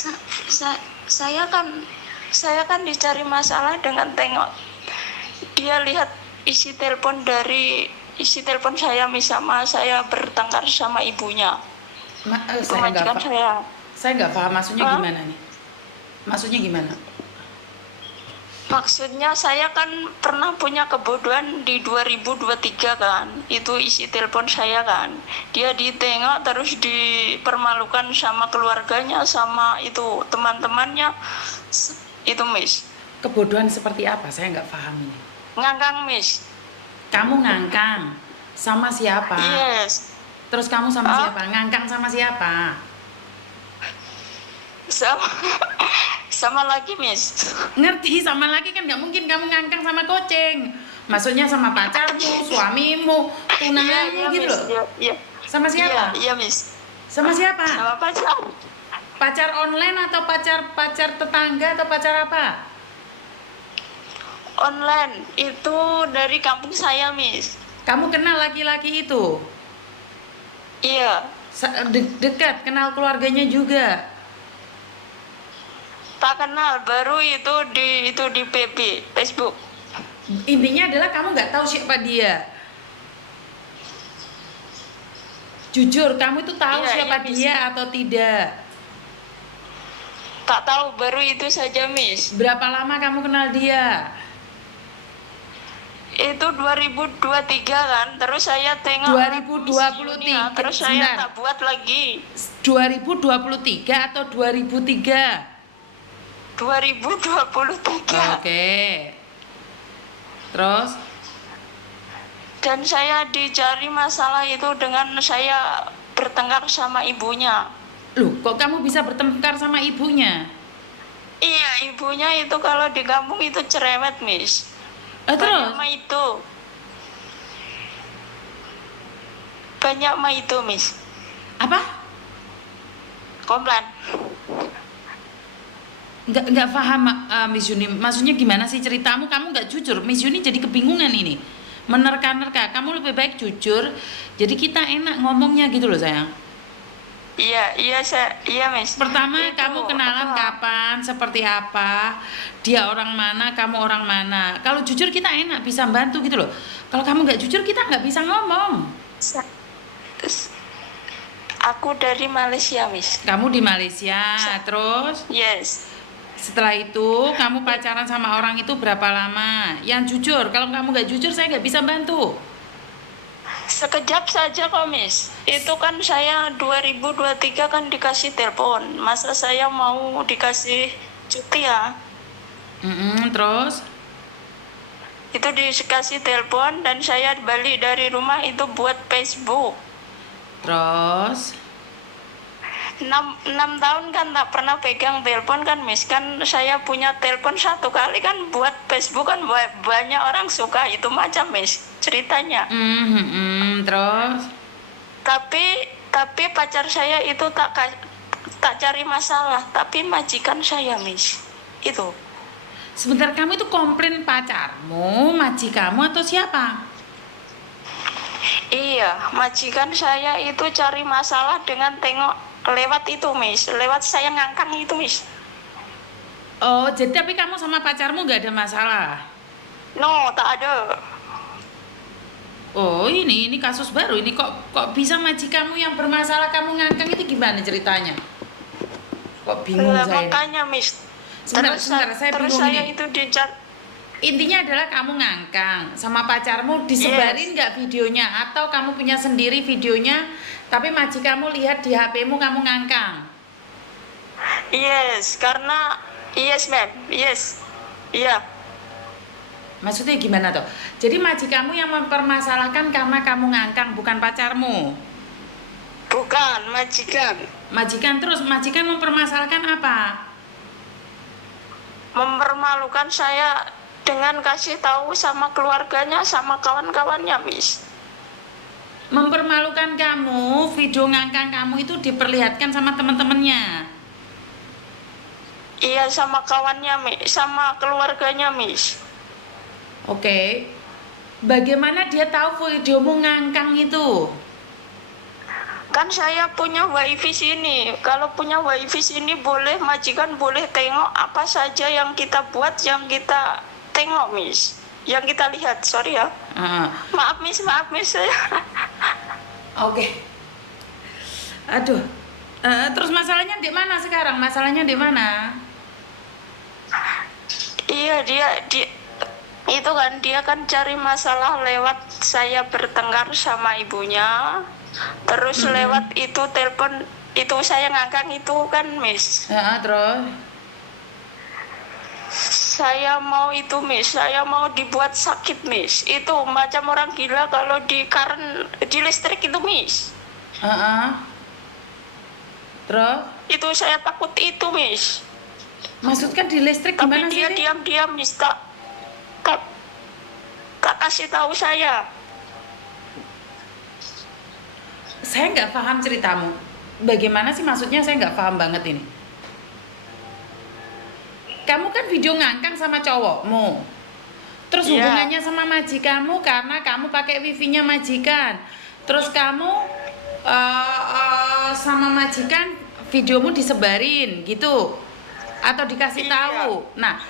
Sa- sa- saya kan saya kan dicari masalah dengan tengok dia lihat isi telepon saya, sama saya bertengkar sama ibunya. Itu Saya nggak majikan saya. saya nggak paham maksudnya Hah? gimana nih? Maksudnya gimana? Maksudnya saya kan pernah punya kebodohan di 2023 kan. Itu isi telepon saya kan. Dia ditengok terus dipermalukan sama keluarganya, sama itu teman-temannya. Itu Miss. Kebodohan seperti apa? Saya nggak paham ini. Ngangkang Miss. Kamu ngangkang sama siapa? Yes. Terus kamu sama Hah? siapa? Ngangkang sama siapa? Sama sama lagi Miss. Ngerti, sama lagi kan nggak mungkin kamu ngangkang sama kucing. Maksudnya sama pacarmu, suamimu, tunanganmu gitu Miss. loh. Iya, iya. Sama siapa? Iya, Miss. Sama siapa? Sama pacar. Pacar online atau pacar tetangga atau pacar apa? Online. Itu dari kampung saya, Miss. Kamu kenal laki-laki itu? Iya. Dekat, kenal keluarganya juga. Tak kenal, baru itu di PB, Facebook. Intinya adalah kamu nggak tahu siapa dia. Jujur, kamu itu tahu Iya, siapa iya, Miss. dia atau tidak? Tak tahu, baru itu saja, Miss. Berapa lama kamu kenal dia? Itu 2023 kan, terus saya tengok 2023, terus saya sebentar. tak buat lagi. 2023 atau 2003? 2023. Oke. Terus? Dan saya dicari masalah itu dengan saya bertengkar sama ibunya. Loh, kok kamu bisa bertengkar sama ibunya? Iya, ibunya itu kalau di kampung itu cerewet, Miss. Terus? Banyak mah itu, Miss. Apa? Komplain. Nggak paham, Miss Yuni. Maksudnya gimana sih ceritamu? Kamu nggak jujur. Miss Yuni jadi kebingungan ini. Menerka-nerka. Kamu lebih baik jujur. Jadi kita enak ngomongnya gitu loh, sayang. Iya, Miss. Pertama, Itu, kamu kenalan kapan, seperti apa, dia orang mana, kamu orang mana. Kalau jujur kita enak, bisa bantu gitu loh. Kalau kamu nggak jujur, kita nggak bisa ngomong. Aku dari Malaysia, Miss. Kamu di Malaysia, terus Yes. setelah itu kamu pacaran sama orang itu berapa lama? Yang jujur, kalau kamu nggak jujur saya nggak bisa bantu. Sekejap saja kok, Miss. Itu kan saya 2023 kan dikasih telepon. Masa saya mau dikasih cuti ya? Terus? Itu dikasih telepon dan saya balik dari rumah itu buat Facebook. Terus? 6 tahun kan tak pernah pegang telepon kan, Miss. Kan saya punya telepon satu kali kan buat Facebook kan banyak orang suka itu macam, Miss, ceritanya. Terus? Tapi pacar saya itu tak cari masalah, tapi majikan saya, Miss. Itu. Sebentar, kamu itu komplain pacarmu, majikanmu atau siapa? Iya, majikan saya itu cari masalah dengan tengok lewat itu, Miss. Lewat saya ngangkang itu, Miss. Oh, jadi tapi kamu sama pacarmu nggak ada masalah? No, tak ada. Oh, ini kasus baru. Ini kok bisa majikanmu yang bermasalah kamu ngangkang itu gimana ceritanya? Kok bingung Lah, saya. makanya, Miss. Sebentar, saya Terus bingung saya ini. itu dicat. Intinya adalah kamu ngangkang sama pacarmu, disebarin nggak videonya atau kamu punya sendiri videonya tapi majikanmu lihat di HP-mu kamu ngangkang? Yes, karena yes, ma'am. Yes. Iya. Maksudnya gimana tuh? Jadi majikanmu yang mempermasalahkan karena kamu ngangkang, bukan pacarmu? Bukan, majikan. Majikan. Terus majikan mempermasalahkan apa? Mempermalukan saya dengan kasih tahu sama keluarganya, sama kawan-kawannya, Miss. Mempermalukan kamu, video ngangkang kamu itu diperlihatkan sama teman-temannya? Iya, sama kawannya, Miss, sama keluarganya, Miss. Oke. Bagaimana dia tahu videomu ngangkang itu? Kan saya punya wifi sini. Kalau punya wifi sini boleh, majikan boleh tengok apa saja yang kita buat, yang kita tengok, Miss. Yang kita lihat, sorry ya. Maaf, Miss, saya. Oke. Aduh. Terus masalahnya di mana sekarang? Masalahnya di mana? Iya, dia itu kan dia kan cari masalah lewat saya bertengkar sama ibunya. Terus lewat itu telepon itu saya ngangkang itu kan, Miss. Terus Saya mau itu, Miss. Saya mau dibuat sakit, Miss. Itu macam orang gila kalau di listrik itu, Miss. Terus Itu saya takut itu, Miss. maksudnya di listrik Tapi gimana sih? dia diam-diam, Miss. Tak kasih tahu saya. Saya nggak paham ceritamu. Bagaimana sih maksudnya? Saya nggak paham banget ini. Kamu kan video ngangkang sama cowokmu. Terus Iya. hubungannya sama majikanmu karena kamu pakai wifi-nya majikan. Terus kamu sama majikan videomu disebarin gitu atau dikasih Iya. tahu. Nah,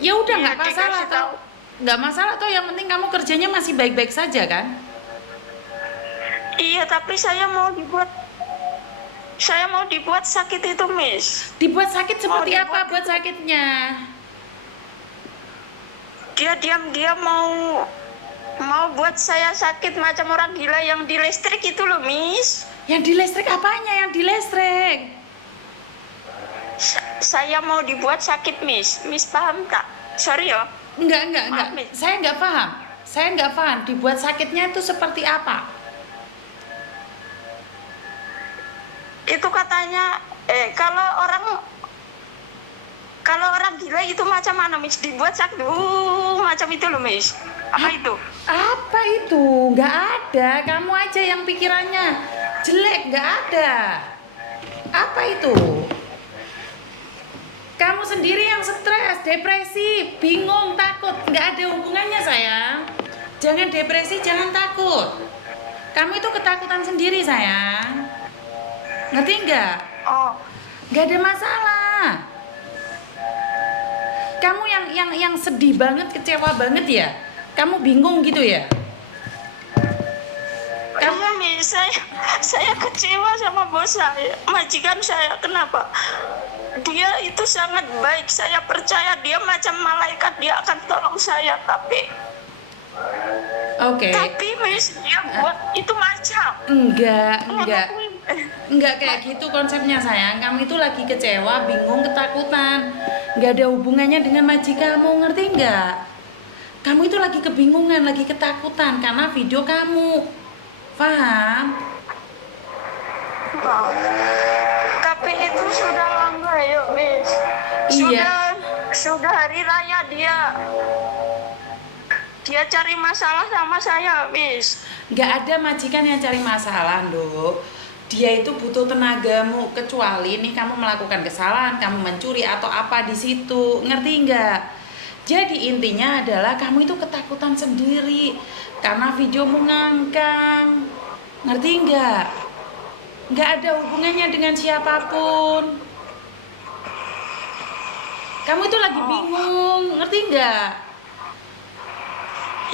ya udah Iya, nggak masalah dikasih toh. tahu. Nggak masalah toh, yang penting kamu kerjanya masih baik-baik saja kan? Iya, tapi saya mau dibuat sakit itu, Miss. Dibuat sakit seperti dibuat apa buat sakitnya? Dia diam-diam mau buat saya sakit macam orang gila yang di listrik itu loh, Miss. Yang di listrik apanya yang di listrik? Saya mau dibuat sakit, Miss. Miss paham tak? Sorry ya. Enggak. Maaf, Miss. Saya nggak paham. Saya nggak paham. Dibuat sakitnya itu seperti apa? Itu katanya kalau orang gila itu macam mana, Miss? Dibuat sakit macam itu loh, Miss. Apa itu? Apa itu? Nggak ada. Kamu aja yang pikirannya jelek. Nggak ada. Apa itu? Kamu sendiri yang stres, depresi, bingung, takut. Nggak ada hubungannya, sayang. Jangan depresi, jangan takut. Kamu itu ketakutan sendiri, sayang. Ngerti nggak? Oh, Nggak ada masalah. Kamu yang sedih banget, kecewa banget ya? Kamu bingung gitu ya? iya, Miss. Saya kecewa sama bos saya, majikan saya. Kenapa? Dia itu sangat baik. Saya percaya dia macam malaikat. Dia akan tolong saya. Tapi Oke. Miss, dia buat itu macam. Enggak kayak gitu konsepnya, sayang. Kamu itu lagi kecewa, bingung, ketakutan. Enggak ada hubungannya dengan majikanmu, ngerti enggak? Kamu itu lagi kebingungan, lagi ketakutan karena video kamu. Paham? Tapi itu sudah lama ya, Miss. Iya. Sudah hari raya dia cari masalah sama saya, Miss. Nggak ada majikan yang cari masalah, Nduk. Dia itu butuh tenagamu, kecuali nih kamu melakukan kesalahan, kamu mencuri atau apa di situ, ngerti nggak? Jadi intinya adalah kamu itu ketakutan sendiri karena videomu ngangkang, ngerti nggak? Nggak ada hubungannya dengan siapapun. Kamu itu lagi bingung, ngerti nggak?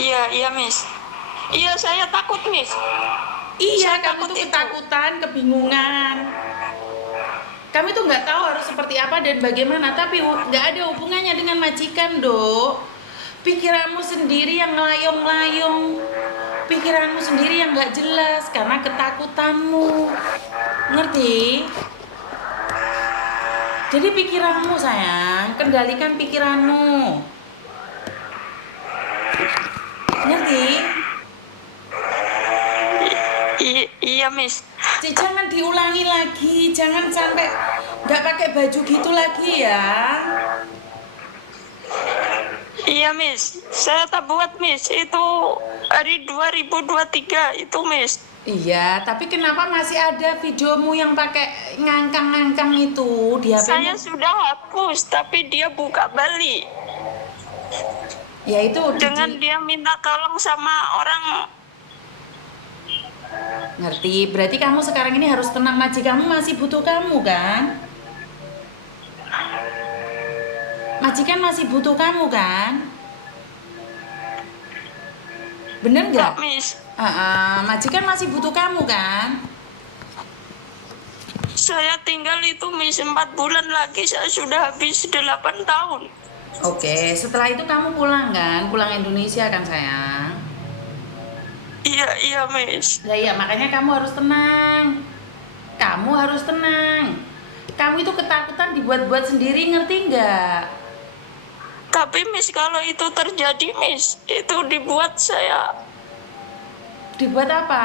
Iya, Miss. Iya, saya takut, Miss. Iya, Saya kamu takut tuh itu. ketakutan, kebingungan. Kamu itu nggak tahu harus seperti apa dan bagaimana, tapi nggak ada hubungannya dengan majikan, Dok. Pikiranmu sendiri yang ngelayong-layong, pikiranmu sendiri yang nggak jelas karena ketakutanmu, ngerti? Jadi pikiranmu, sayang, kendalikan pikiranmu, ngerti? Iya, Miss. Jangan diulangi lagi, jangan sampai nggak pakai baju gitu lagi ya. Iya, Miss. Saya tak buat, Miss. Itu hari 2023 itu, Miss. Iya, tapi kenapa masih ada videomu yang pakai ngangkang-ngangkang itu di Saya HP-mu? sudah hapus, tapi dia buka balik. Ya itu Dengan dia minta tolong sama orang Ngerti? Berarti kamu sekarang ini harus tenang, majikanmu masih butuh kamu kan? Majikan masih butuh kamu kan? Bener nggak? Kak Miss, Majikan masih butuh kamu kan? saya tinggal itu Miss 4 bulan lagi saya sudah habis 8 tahun. Oke, setelah itu kamu pulang kan? Pulang Indonesia kan sayang? Iya, iya Miss. Ya iya, makanya kamu harus tenang. Kamu harus tenang. Kamu itu ketakutan dibuat-buat sendiri, ngerti nggak? Tapi Miss kalau itu terjadi Miss, itu dibuat saya, Dibuat apa?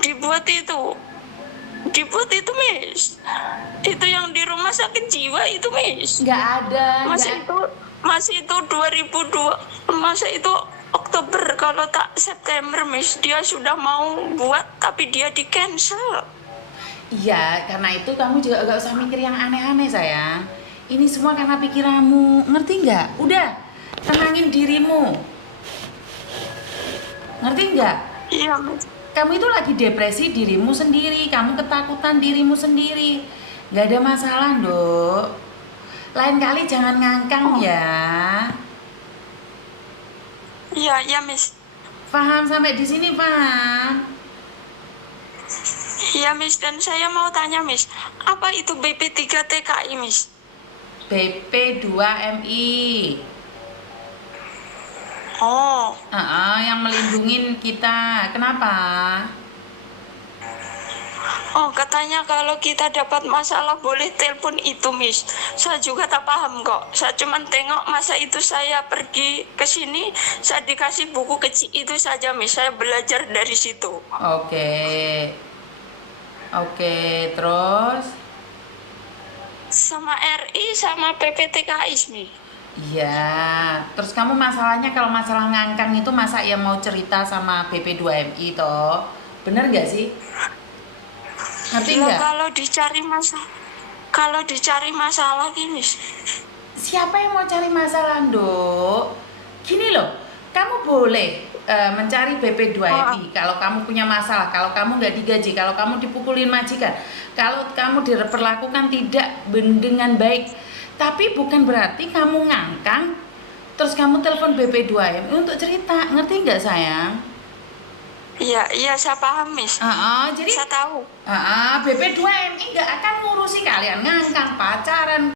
dibuat itu. Dibuat itu Miss. Itu yang di rumah sakit jiwa itu Miss. Nggak ada. Masih itu 2002, masa itu Oktober kalau tak September Miss, dia sudah mau buat tapi dia di cancel. Iya, karena itu kamu juga gak usah mikir yang aneh-aneh sayang. Ini semua karena pikiranmu, ngerti nggak? Udah, tenangin dirimu. Ngerti nggak? Iya Miss. Kamu itu lagi depresi dirimu sendiri, kamu ketakutan dirimu sendiri. Gak ada masalah, Dok. Lain kali jangan ngangkang ya. Iya, iya Miss. Paham sampai di sini, paham? Iya Miss, dan saya mau tanya Miss, apa itu BP3 TKI Miss? BP2MI. Oh, Yang melindungin kita. Kenapa? oh katanya kalau kita dapat masalah boleh telepon itu Miss. Saya juga tak paham kok. Saya cuma tengok masa itu saya pergi ke sini, saya dikasih buku kecil itu saja Miss. Saya belajar dari situ. Oke. Oke, terus? Sama RI sama PPTKI Miss. Iya. Terus kamu masalahnya kalau masalah ngangkang itu masa ya mau cerita sama BP2MI toh? Bener nggak sih? Ngerti Lah, nggak? kalau dicari masalah gini Miss. Siapa yang mau cari masalah, Dok? Gini loh, kamu boleh mencari BP2MI kalau kamu punya masalah, kalau kamu nggak digaji, kalau kamu dipukulin majikan, kalau kamu diperlakukan tidak dengan baik. Tapi bukan berarti kamu ngangkang, terus kamu telepon BP2MI untuk cerita, ngerti nggak sayang? Iya, iya saya paham Miss. Jadi Saya tahu. BP2MI nggak akan ngurusi kalian ngangkang pacaran